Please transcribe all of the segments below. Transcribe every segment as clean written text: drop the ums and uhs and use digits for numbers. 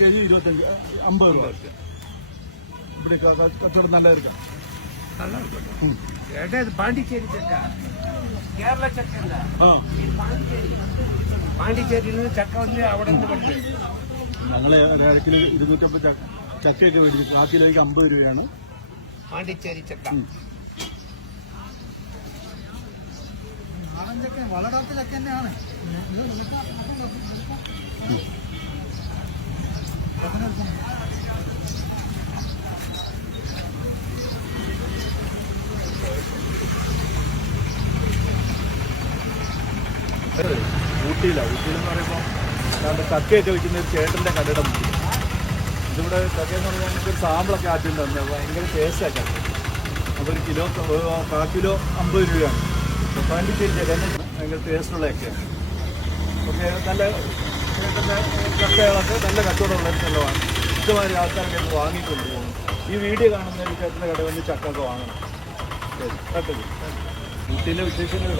KG 50 രൂപ. ഇവിടെ കച്ചവടം നല്ലതായിരിക്കും. പാണ്ടിച്ചേരി ചക്ക, കേരള ചക്ക പാണ്ടിച്ചേരിയിൽ നിന്ന് ചക്ക വന്ന് അവിടെ നിന്ന് പഠിക്കും. ഞങ്ങള് 1 കിലോ 250 ചക്കയൊക്കെ മേടിച്ചു. 1 കിലോയ്ക്ക് 50 രൂപയാണ് പാണ്ടിച്ചേരി ചക്ക. നാടൻ ചക്ക വളരാത്ത ചക്ക തന്നെയാണ്. ഊട്ടിയിലെന്ന് പറയുമ്പോൾ ചക്കയൊക്കെ വെക്കുന്ന ഒരു ചേട്ടന്റെ കടയുടെ മുന്നിൽ. ഇതിവിടെ ചക്കയെന്ന് പറഞ്ഞാൽ നമുക്ക് ഒരു സാമ്പിളൊക്കെ ആദ്യം തന്നെ ഭയങ്കര ടേസ്റ്റൊക്കെ. അപ്പോൾ 1 കിലോ 1/4 കിലോ 50 രൂപയാണ്. പാണ്ടിച്ചേരി ചക്ക ഭയങ്കര ടേസ്റ്റുള്ളതൊക്കെയാണ്. ഓക്കെ, നല്ല ചേട്ടൻ്റെ ചക്കകളൊക്കെ നല്ല കച്ചവടമുള്ള സ്ഥലമാണ്. ഇഷ്ടമാതിരി ആൾക്കാരൊക്കെ വാങ്ങിക്കൊണ്ട് പോകുന്നു. ഈ വീഡിയോ കാണുന്ന ഒരു ചേട്ടൻ്റെ കടയിൽ വന്ന് ചക്കൊക്കെ വാങ്ങണം. ശരി, കേട്ടത് ഊട്ടിയിലെ വിശേഷങ്ങൾ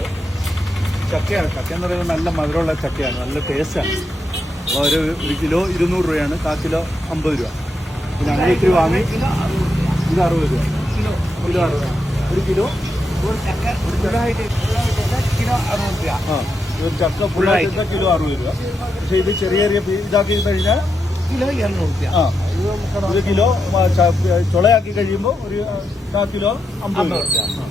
ചക്കയാണ്. ചക്ക എന്ന് പറയുന്നത് നല്ല മധുരമുള്ള ചക്കയാണ്, നല്ല ടേസ്റ്റാണ്. അപ്പോൾ 1 കിലോ 200 രൂപയാണ്, 1/4 കിലോ 50 രൂപ. പിന്നെ അങ്ങനെ ഇത്തിരി വാങ്ങി ഇത് 60 രൂപ. കിലോ 60. 1 കിലോ ഒരു ചക്ക കിലോ 60 രൂപ. ഒരു ചക്ക ഫുള്ളായിട്ട് കിലോ 60 രൂപ. പക്ഷേ ഇത് ചെറിയ ചെറിയ ഇതാക്കി കഴിഞ്ഞാൽ കിലോ 200 രൂപ. ഇത് 1 കിലോ ചുളയാക്കി കഴിയുമ്പോൾ ഒരു 1/4 കിലോ 50 രൂപ.